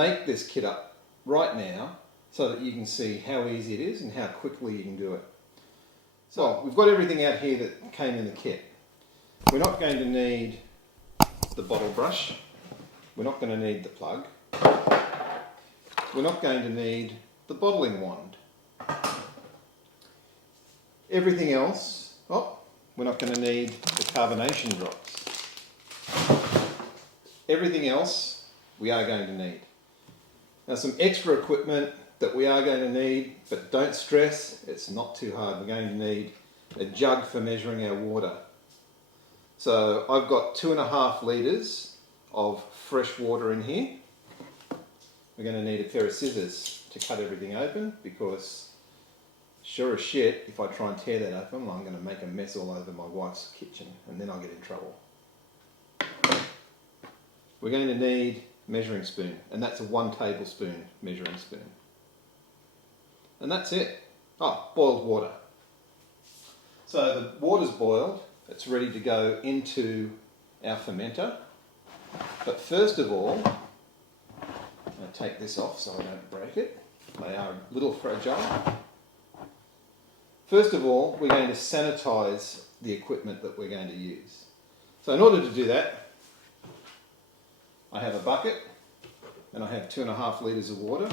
make this kit up right now so that you can see how easy it is and how quickly you can do it. So we've got everything out here that came in the kit. We're not going to need the bottle brush. We're not going to need the plug. We're not going to need the bottling wand. Everything else, we're not going to need the carbonation drops. Everything else we are going to need. Now some extra equipment that we are going to need, but don't stress, it's not too hard. We're going to need a jug for measuring our water. So I've got 2.5 litres of fresh water in here. We're going to need a pair of scissors to cut everything open, because sure as shit, if I try and tear that open, I'm going to make a mess all over my wife's kitchen and then I'll get in trouble. We're going to need a measuring spoon, and that's a 1 tablespoon measuring spoon. And that's it. Boiled water. So the water's boiled, it's ready to go into our fermenter. But first of all, I'm going to take this off so I don't break it. They are a little fragile. First of all, we're going to sanitize the equipment that we're going to use. So in order to do that, I have a bucket and I have 2.5 litres of water.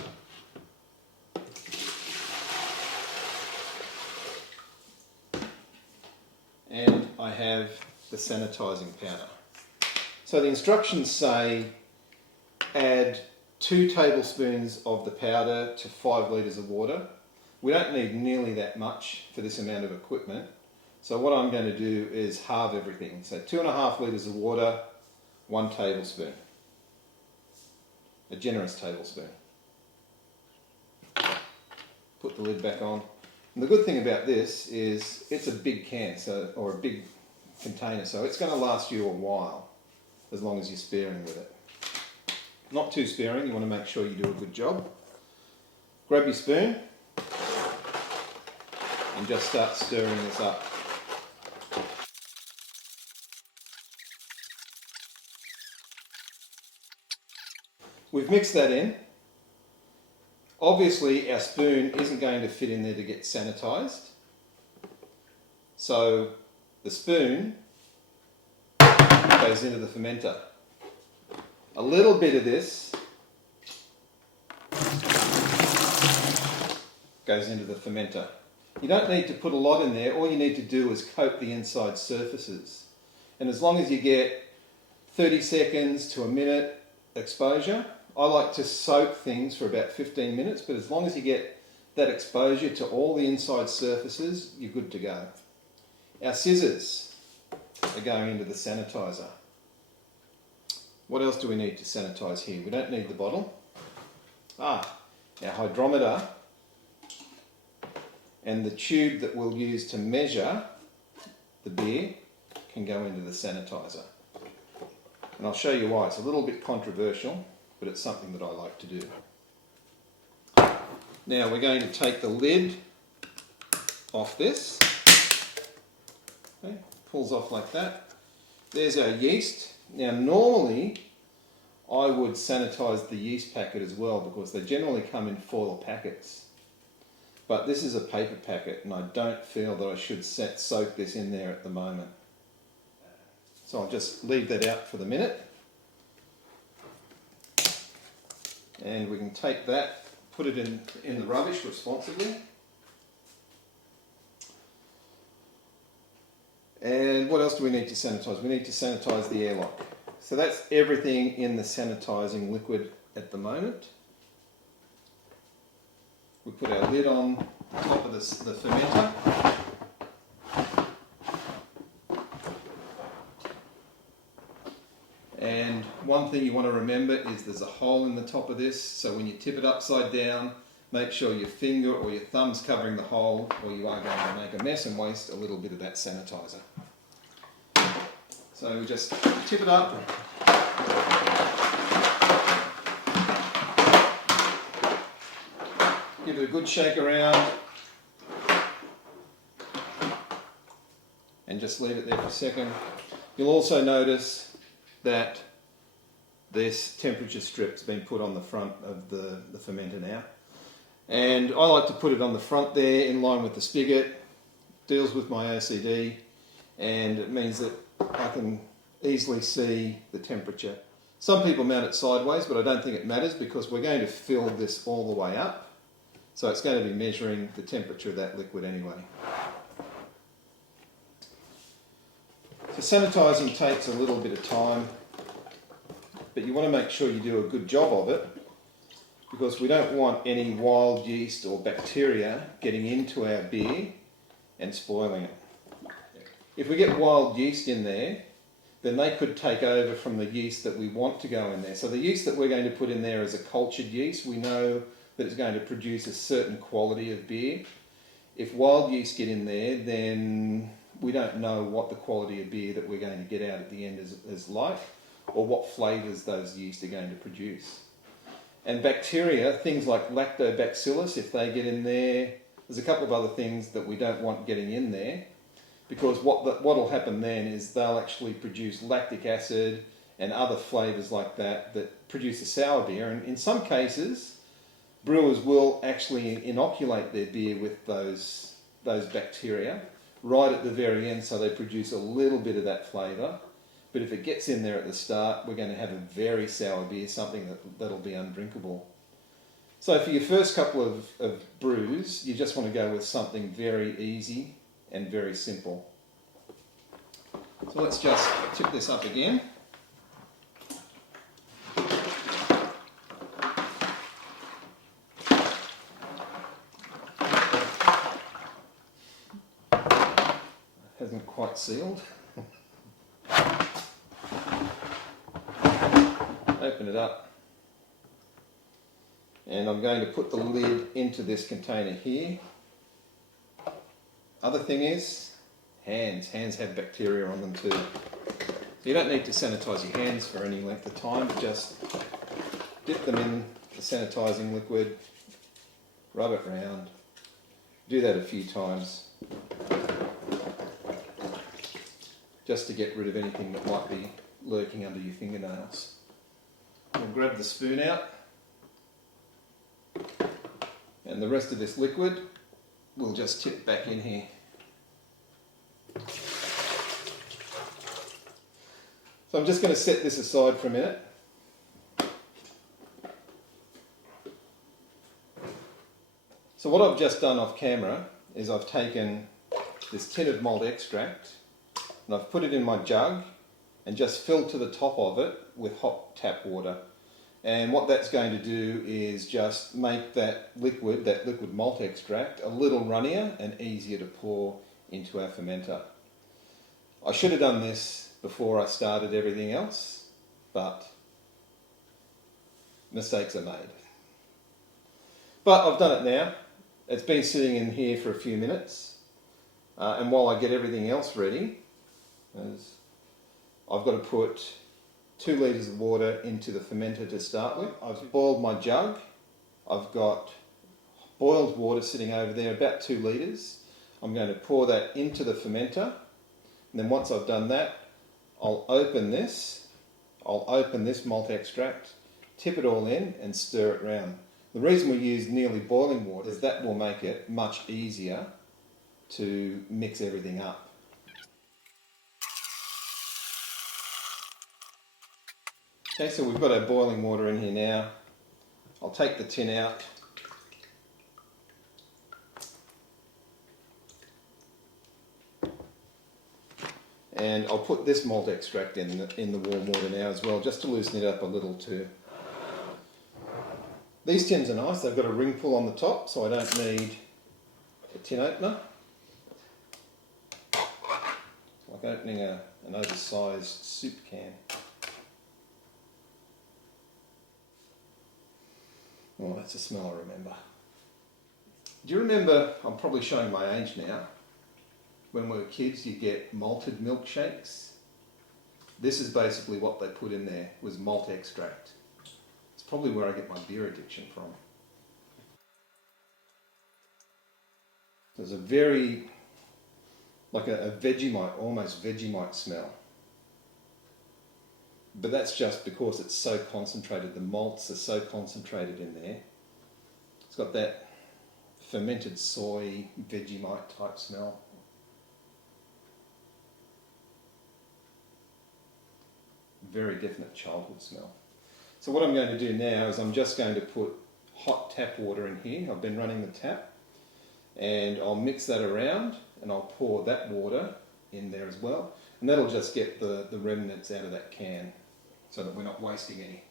And I have the sanitizing powder. So the instructions say add 2 tablespoons of the powder to 5 litres of water. We don't need nearly that much for this amount of equipment. So what I'm going to do is halve everything. So 2.5 litres of water, 1 tablespoon. A generous tablespoon. Put the lid back on. And the good thing about this is it's a big can, or a big container, so it's going to last you a while, as long as you're sparing with it. Not too sparing, you want to make sure you do a good job. Grab your spoon and just start stirring this up. We've mixed that in. Obviously our spoon isn't going to fit in there to get sanitized, so the spoon goes into the fermenter. A little bit of this goes into the fermenter. You don't need to put a lot in there, all you need to do is coat the inside surfaces. And as long as you get 30 seconds to a minute exposure, I like to soak things for about 15 minutes, but as long as you get that exposure to all the inside surfaces, you're good to go. Our scissors are going into the sanitizer. What else do we need to sanitize here? We don't need the bottle. Our hydrometer and the tube that we'll use to measure the beer can go into the sanitizer. And I'll show you why. It's a little bit controversial, but it's something that I like to do. Now we're going to take the lid off this. Okay, pulls off like that. There's our yeast. Now normally I would sanitize the yeast packet as well, because they generally come in foil packets. But this is a paper packet and I don't feel that I should soak this in there at the moment. So I'll just leave that out for the minute. And we can take that, put it in the rubbish responsibly. And what else do we need to sanitize? We need to sanitize the airlock. So that's everything in the sanitizing liquid at the moment. We put our lid on top of the fermenter. And one thing you want to remember is there's a hole in the top of this, so when you tip it upside down, make sure your finger or your thumb's covering the hole, or you are going to make a mess and waste a little bit of that sanitizer. So we just tip it up. Give it a good shake around. And just leave it there for a second. You'll also notice that this temperature strip's been put on the front of the fermenter now. And I like to put it on the front there in line with the spigot. Deals with my OCD, and it means that I can easily see the temperature. Some people mount it sideways, but I don't think it matters because we're going to fill this all the way up. So it's going to be measuring the temperature of that liquid anyway. So sanitizing takes a little bit of time, but you want to make sure you do a good job of it because we don't want any wild yeast or bacteria getting into our beer and spoiling it. If we get wild yeast in there, then they could take over from the yeast that we want to go in there. So the yeast that we're going to put in there is a cultured yeast. We know that it's going to produce a certain quality of beer. If wild yeast get in there, then we don't know what the quality of beer that we're going to get out at the end is like, or what flavours those yeast are going to produce. And bacteria, things like lactobacillus, if they get in there, there's a couple of other things that we don't want getting in there, because what will happen then is they'll actually produce lactic acid and other flavours like that that produce a sour beer. And in some cases, brewers will actually inoculate their beer with those bacteria right at the very end, so they produce a little bit of that flavour. But if it gets in there at the start, we're going to have a very sour beer, something that'll be undrinkable. So for your first couple of brews, you just want to go with something very easy and very simple. So let's just tip this up again. Hasn't quite sealed. Open it up. And I'm going to put the lid into this container here. Other thing is, hands. Hands have bacteria on them too. So you don't need to sanitize your hands for any length of time, but just dip them in the sanitizing liquid, rub it around. Do that a few times, just to get rid of anything that might be lurking under your fingernails. We'll grab the spoon out. And the rest of this liquid we'll just tip back in here. So I'm just going to set this aside for a minute. So what I've just done off camera is I've taken this tin of malt extract and I've put it in my jug and just filled to the top of it with hot tap water. And what that's going to do is just make that liquid malt extract, a little runnier and easier to pour into our fermenter. I should have done this before I started everything else, but mistakes are made. But I've done it now. It's been sitting in here for a few minutes, and while I get everything else ready, I've got to put 2 litres of water into the fermenter to start with. I've boiled my jug. I've got boiled water sitting over there, about 2 litres. I'm going to pour that into the fermenter, and then once I've done that, I'll open this malt extract, tip it all in and stir it round. The reason we use nearly boiling water is that will make it much easier to mix everything up. Okay, so we've got our boiling water in here now. I'll take the tin out. And I'll put this malt extract in the warm water now as well, just to loosen it up a little too. These tins are nice, they've got a ring pull on the top, so I don't need a tin opener. It's like opening an oversized soup can. Oh, that's a smell I remember. Do you remember, I'm probably showing my age now, when we were kids you get malted milkshakes? This is basically what they put in there, was malt extract. It's probably where I get my beer addiction from. There's a very, like a Vegemite, almost Vegemite smell. but that's just because it's so concentrated. The malts are so concentrated in there. It's got that fermented soy, Vegemite type smell. Very definite childhood smell. So what I'm going to do now is I'm just going to put hot tap water in here. I've been running the tap, and I'll mix that around and I'll pour that water in there as well, and that'll just get the remnants out of that can so that we're not wasting any.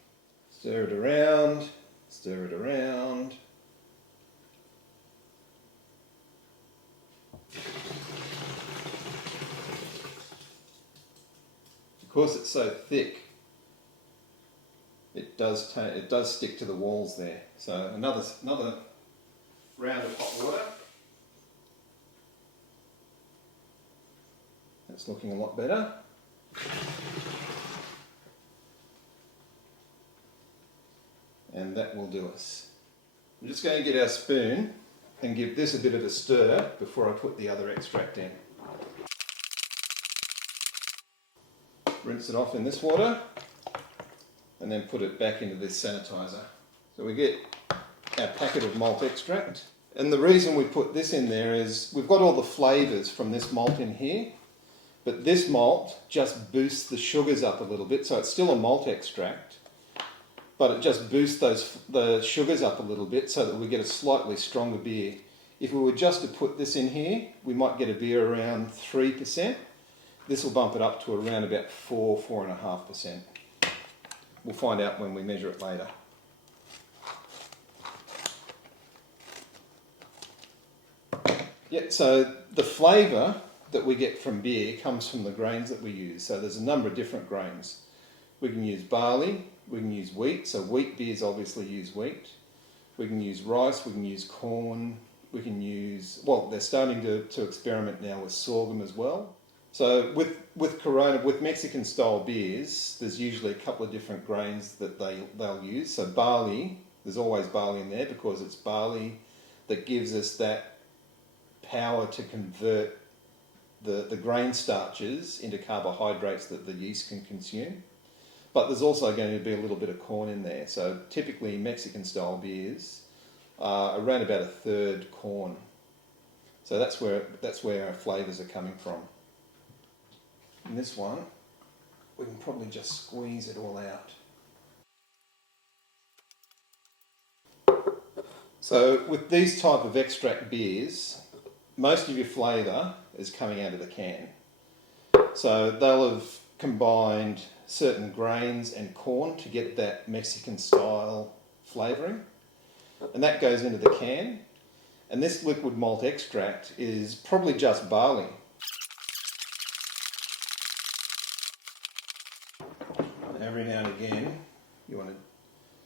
Stir it around, stir it around. Because it's so thick, it does stick to the walls there. So another round of hot water. That's looking a lot better. And that will do us. I'm just going to get our spoon and give this a bit of a stir before I put the other extract in. Rinse it off in this water and then put it back into this sanitizer. So we get our packet of malt extract, and the reason we put this in there is we've got all the flavours from this malt in here, but this malt just boosts the sugars up a little bit, so it's still a malt extract, but it just boosts the sugars up a little bit so that we get a slightly stronger beer. If we were just to put this in here, we might get a beer around 3%. This will bump it up to around about 4.5%. We'll find out when we measure it later. Yeah, so the flavour that we get from beer comes from the grains that we use. So there's a number of different grains. We can use barley, we can use wheat, so wheat beers obviously use wheat. We can use rice, we can use corn, we can use, well, they're starting to experiment now with sorghum as well. So with Corona, with Mexican style beers, there's usually a couple of different grains that they'll use. So barley, there's always barley in there because it's barley that gives us that power to convert the grain starches into carbohydrates that the yeast can consume. But there's also going to be a little bit of corn in there. So typically Mexican style beers are around about a third corn. So that's where our flavours are coming from. In this one, we can probably just squeeze it all out. So with these type of extract beers, most of your flavour is coming out of the can. So they'll have combined certain grains and corn to get that Mexican style flavouring, and that goes into the can. And this liquid malt extract is probably just barley. Every now and again, you want to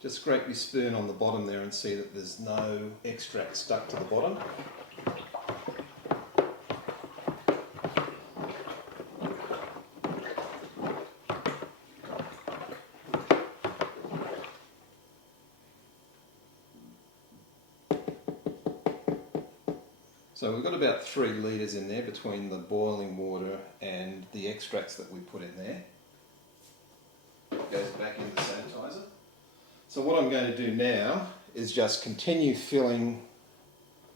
just scrape your spoon on the bottom there and see that there's no extract stuck to the bottom. So we've got about 3 litres in there between the boiling water and the extracts that we put in there. It goes back in the sanitizer. So what I'm going to do now is just continue filling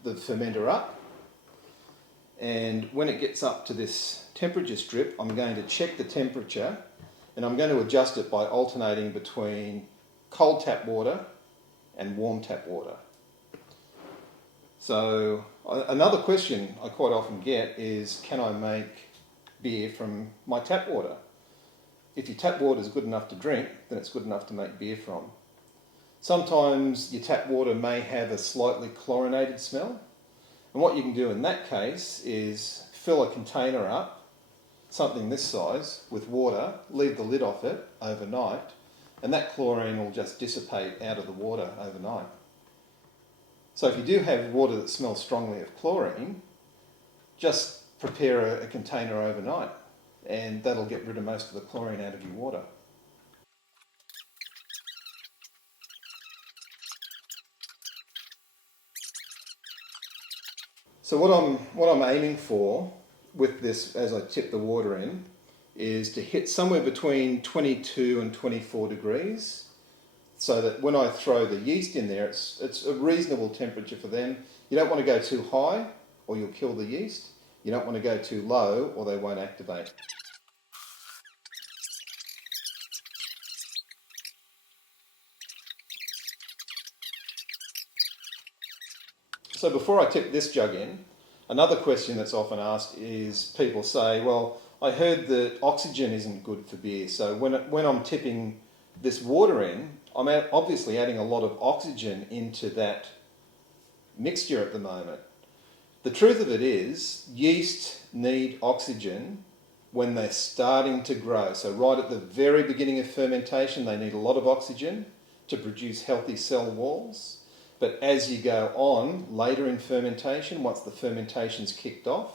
the fermenter up, and when it gets up to this temperature strip, I'm going to check the temperature, and I'm going to adjust it by alternating between cold tap water and warm tap water. So another question I quite often get is, can I make beer from my tap water? If your tap water is good enough to drink, then it's good enough to make beer from. Sometimes your tap water may have a slightly chlorinated smell, and what you can do in that case is fill a container up, something this size, with water, leave the lid off it overnight, and that chlorine will just dissipate out of the water overnight. So if you do have water that smells strongly of chlorine, just prepare a container overnight, and that'll get rid of most of the chlorine out of your water. So what I'm aiming for with this, as I tip the water in, is to hit somewhere between 22 and 24 degrees, so that when I throw the yeast in there, it's a reasonable temperature for them. You don't want to go too high or you'll kill the yeast. You don't want to go too low or they won't activate. So before I tip this jug in, another question that's often asked is people say, well, I heard that oxygen isn't good for beer, so when I'm tipping this water in, I'm obviously adding a lot of oxygen into that mixture at the moment. The truth of it is, yeast need oxygen when they're starting to grow. So right at the very beginning of fermentation, they need a lot of oxygen to produce healthy cell walls. But as you go on later in fermentation, once the fermentation's kicked off,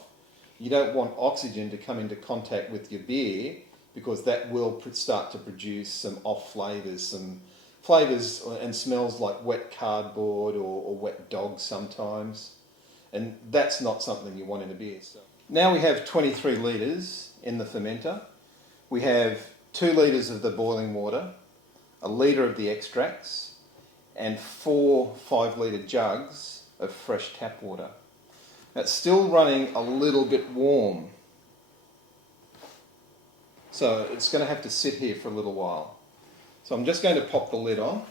you don't want oxygen to come into contact with your beer, because that will start to produce some off flavours, some flavours and smells like wet cardboard or wet dog sometimes. And that's not something you want in a beer. So now we have 23 litres in the fermenter. We have 2 litres of the boiling water, a litre of the extracts, and 4 5-litre jugs of fresh tap water. It's still running a little bit warm, so it's going to have to sit here for a little while. So I'm just going to pop the lid on.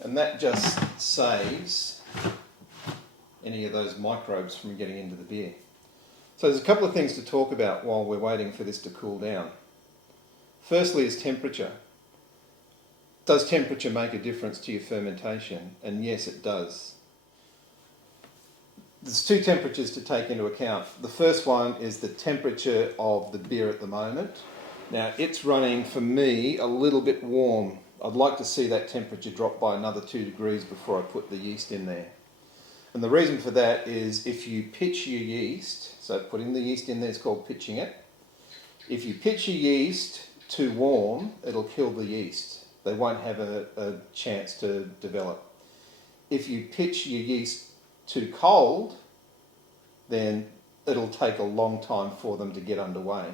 And that just saves any of those microbes from getting into the beer. So there's a couple of things to talk about while we're waiting for this to cool down. Firstly is temperature. Does temperature make a difference to your fermentation? And yes, it does. There's 2 temperatures to take into account. The first one is the temperature of the beer at the moment. Now, it's running, for me, a little bit warm. I'd like to see that temperature drop by another 2 degrees before I put the yeast in there. And the reason for that is if you pitch your yeast, so putting the yeast in there is called pitching it. If you pitch your yeast too warm, it'll kill the yeast. They won't have a chance to develop. If you pitch your yeast too cold, then it'll take a long time for them to get underway.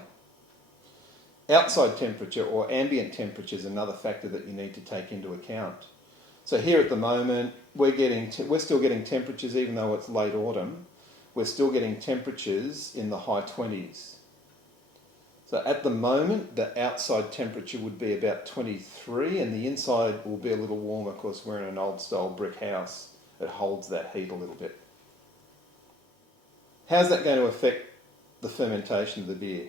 Outside temperature or ambient temperature is another factor that you need to take into account. So here at the moment, we're still getting temperatures, even though it's late autumn, we're still getting temperatures in the high 20s. So at the moment, the outside temperature would be about 23 and the inside will be a little warmer because we're in an old style brick house. It holds that heat a little bit. How's that going to affect the fermentation of the beer?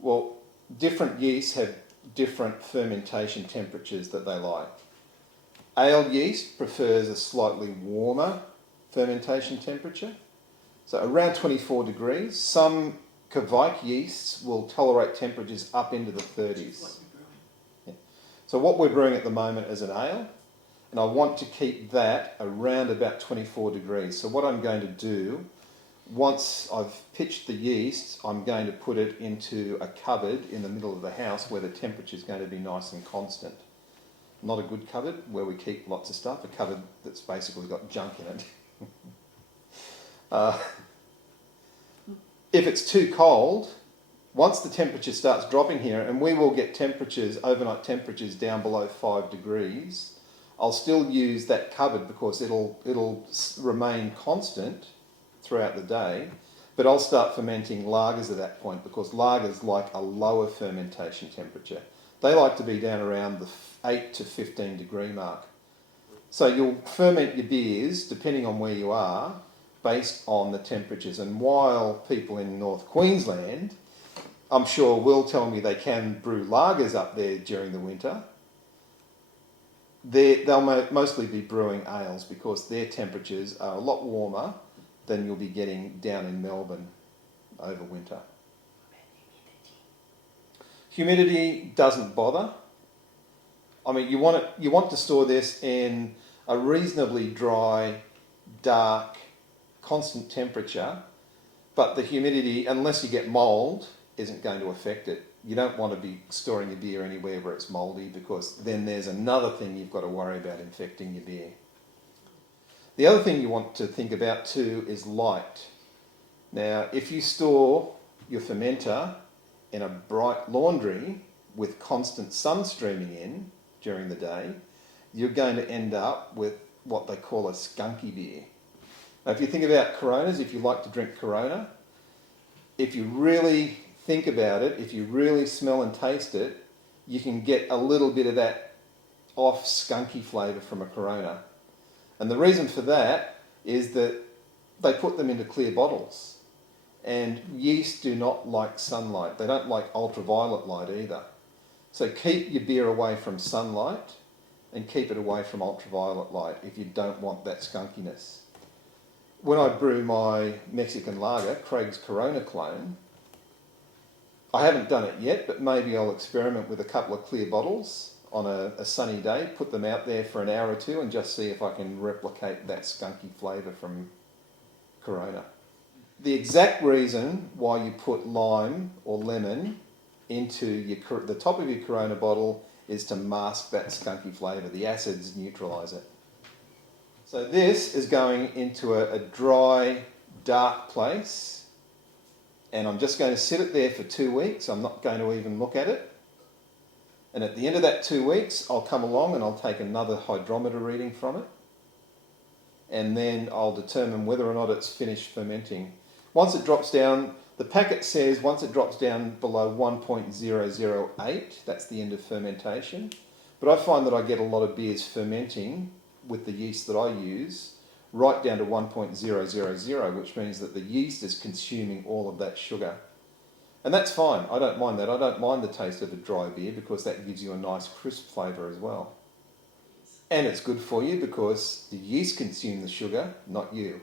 Well, different yeasts have different fermentation temperatures that they like. Ale yeast prefers a slightly warmer fermentation temperature, so around 24 degrees. Some Kvike yeasts will tolerate temperatures up into the 30s. Yeah. So what we're brewing at the moment is an ale, and I want to keep that around about 24 degrees. So what I'm going to do, once I've pitched the yeast, I'm going to put it into a cupboard in the middle of the house where the temperature is going to be nice and constant. Not a good cupboard where we keep lots of stuff, a cupboard that's basically got junk in it. If it's too cold, once the temperature starts dropping here, and we will get temperatures, overnight temperatures down below 5 degrees, I'll still use that cupboard because it'll remain constant throughout the day, but I'll start fermenting lagers at that point because lagers like a lower fermentation temperature. They like to be down around the 8 to 15 degree mark. So you'll ferment your beers, depending on where you are, based on the temperatures. And while people in North Queensland, I'm sure, will tell me they can brew lagers up there during the winter, they'll mostly be brewing ales because their temperatures are a lot warmer than you'll be getting down in Melbourne over winter. Humidity doesn't bother. I mean, you want to store this in a reasonably dry, dark, constant temperature, but the humidity, unless you get mould, isn't going to affect it. You don't want to be storing your beer anywhere where it's mouldy because then there's another thing you've got to worry about infecting your beer. The other thing you want to think about too is light. Now, if you store your fermenter in a bright laundry with constant sun streaming in during the day, you're going to end up with what they call a skunky beer. Now, if you think about Coronas, if you like to drink Corona, if you really think about it, if you really smell and taste it, you can get a little bit of that off skunky flavour from a Corona. And the reason for that is that they put them into clear bottles. And yeast do not like sunlight. They don't like ultraviolet light either. So keep your beer away from sunlight and keep it away from ultraviolet light if you don't want that skunkiness. When I brew my Mexican lager, Craig's Corona clone, I haven't done it yet, but maybe I'll experiment with a couple of clear bottles on a sunny day, put them out there for an hour or two and just see if I can replicate that skunky flavour from Corona. The exact reason why you put lime or lemon into the top of your Corona bottle is to mask that skunky flavour. The acids neutralise it. So this is going into a dry, dark place, and I'm just going to sit it there for 2 weeks. I'm not going to even look at it. And at the end of that 2 weeks, I'll come along and I'll take another hydrometer reading from it, and then I'll determine whether or not it's finished fermenting. Once it drops down, the packet says once it drops down below 1.008, that's the end of fermentation. But I find that I get a lot of beers fermenting with the yeast that I use right down to 1.000, which means that the yeast is consuming all of that sugar. And that's fine, I don't mind that. I don't mind the taste of a dry beer because that gives you a nice crisp flavour as well. And it's good for you because the yeast consume the sugar, not you.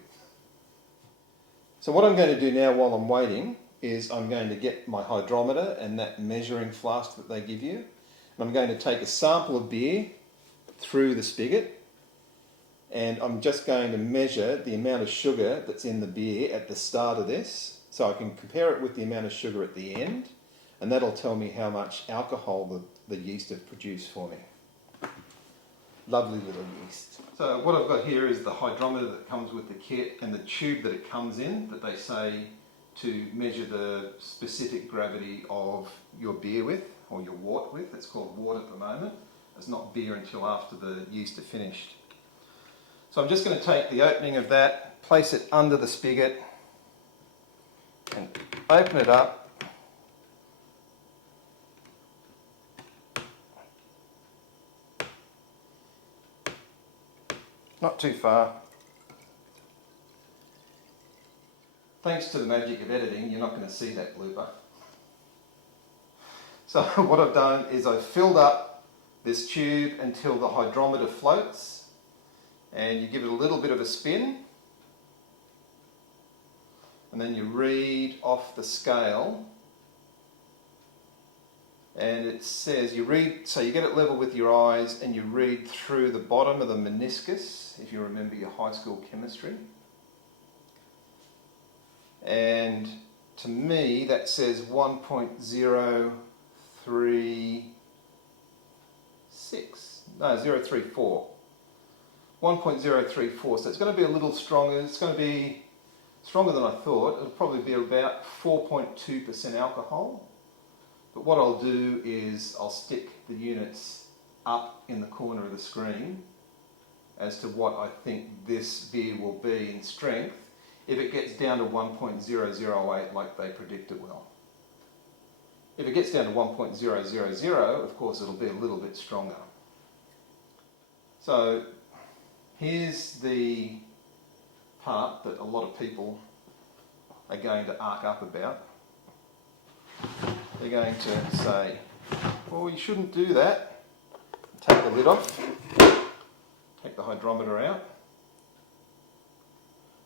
So what I'm going to do now while I'm waiting is I'm going to get my hydrometer and that measuring flask that they give you. And I'm going to take a sample of beer through the spigot, and I'm just going to measure the amount of sugar that's in the beer at the start of this, so I can compare it with the amount of sugar at the end, and that'll tell me how much alcohol the yeast have produced for me. Lovely little yeast. So what I've got here is the hydrometer that comes with the kit and the tube that it comes in, that they say to measure the specific gravity of your beer with, or your wort with. It's called wort at the moment. It's not beer until after the yeast are finished. So I'm just going to take the opening of that, place it under the spigot and open it up. Not too far. Thanks to the magic of editing, you're not going to see that blooper. So what I've done is I've filled up this tube until the hydrometer floats, and you give it a little bit of a spin, and then you read off the scale, and it says you read, so you get it level with your eyes and you read through the bottom of the meniscus, if you remember your high school chemistry. And to me that says 1.034. 1.034, so it's going to be a little stronger. It's going to be stronger than I thought. It'll probably be about 4.2% alcohol. But what I'll do is I'll stick the units up in the corner of the screen as to what I think this beer will be in strength if it gets down to 1.008 like they predict it will. If it gets down to 1.000, of course it'll be a little bit stronger. So here's the part that a lot of people are going to arc up about. They're going to say, well, you shouldn't do that. Take the lid off, take the hydrometer out,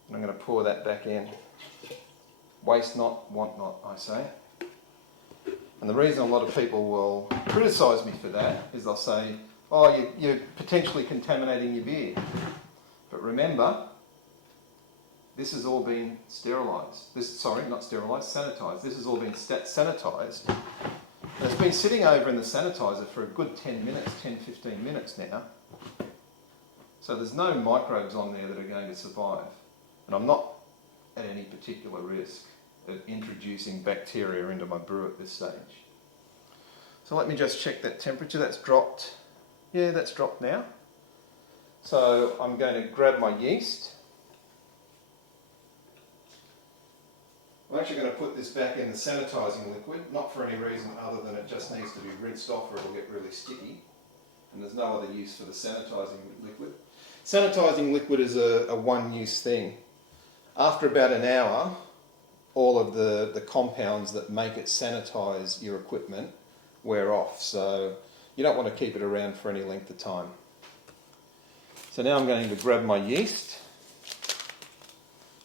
and I'm going to pour that back in. Waste not, want not, I say. And the reason a lot of people will criticise me for that is they'll say, oh, you're potentially contaminating your beer. But remember, this has all been sterilised. Sanitised. This has all been sanitised. And it's been sitting over in the sanitizer for a good 10 minutes, 10-15 minutes now. So there's no microbes on there that are going to survive. And I'm not at any particular risk of introducing bacteria into my brew at this stage. So let me just check that temperature. That's dropped. Yeah, that's dropped now. So I'm going to grab my yeast. I'm actually going to put this back in the sanitizing liquid, not for any reason other than it just needs to be rinsed off or it'll get really sticky. And there's no other use for the sanitizing liquid. Sanitizing liquid is a one-use thing. After about an hour, all of the compounds that make it sanitize your equipment wear off. So you don't want to keep it around for any length of time. So now I'm going to grab my yeast.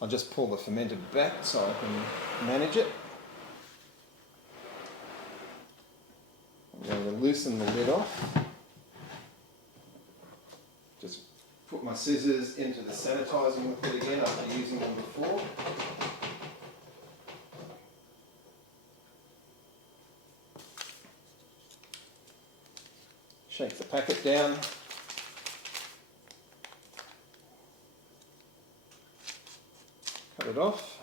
I'll just pull the fermenter back so I can manage it. I'm going to loosen the lid off. Just put my scissors into the sanitizing liquid again after using them before. Shake the packet down. Cut it off.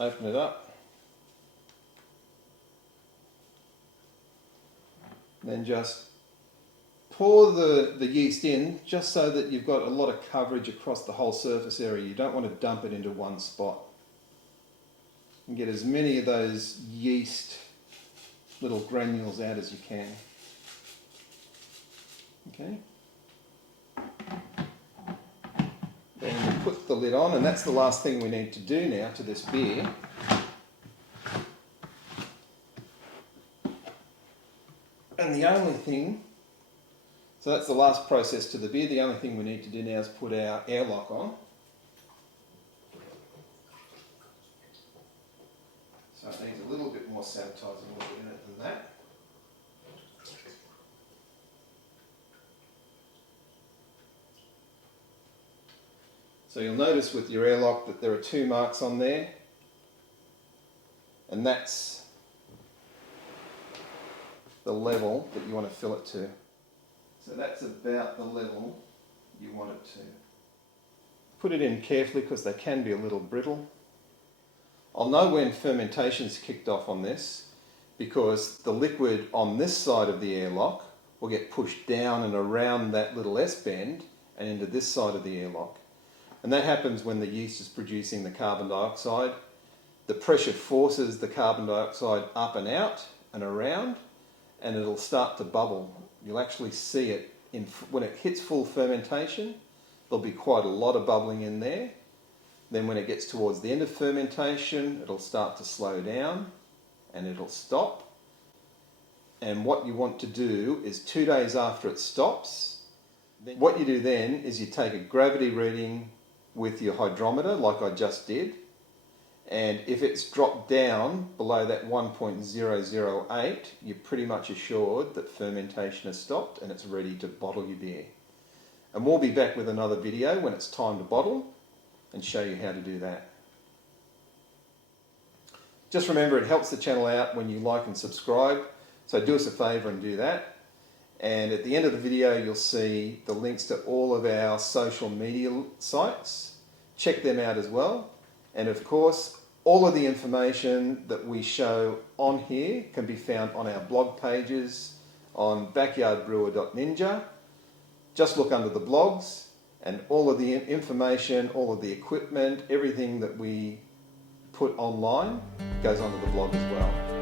Open it up. Then just pour the yeast in just so that you've got a lot of coverage across the whole surface area. You don't want to dump it into one spot. And get as many of those yeast little granules out as you can. Okay. Then we put the lid on, and that's the last thing we need to do now to this beer. And the only thing, so that's the last process to the beer. The only thing we need to do now is put our airlock on. So it needs a little bit more sanitizing liquid in it than that. So you'll notice with your airlock that there are 2 marks on there, and that's the level that you want to fill it to. So that's about the level you want it to. Put it in carefully because they can be a little brittle. I'll know when fermentation's kicked off on this because the liquid on this side of the airlock will get pushed down and around that little S-bend and into this side of the airlock. And that happens when the yeast is producing the carbon dioxide. The pressure forces the carbon dioxide up and out and around, and it'll start to bubble. You'll actually see it when it hits full fermentation. There'll be quite a lot of bubbling in there. Then when it gets towards the end of fermentation, it'll start to slow down and it'll stop. And what you want to do is 2 days after it stops, what you do then is you take a gravity reading with your hydrometer like I just did, and if it's dropped down below that 1.008, you're pretty much assured that fermentation has stopped and it's ready to bottle your beer. And we'll be back with another video when it's time to bottle and show you how to do that. Just remember, it helps the channel out when you like and subscribe, so do us a favour and do that. And at the end of the video you'll see the links to all of our social media sites. Check them out as well. And of course, all of the information that we show on here can be found on our blog pages on backyardbrewer.ninja. Just look under the blogs, and all of the information, all of the equipment, everything that we put online goes onto the blog as well.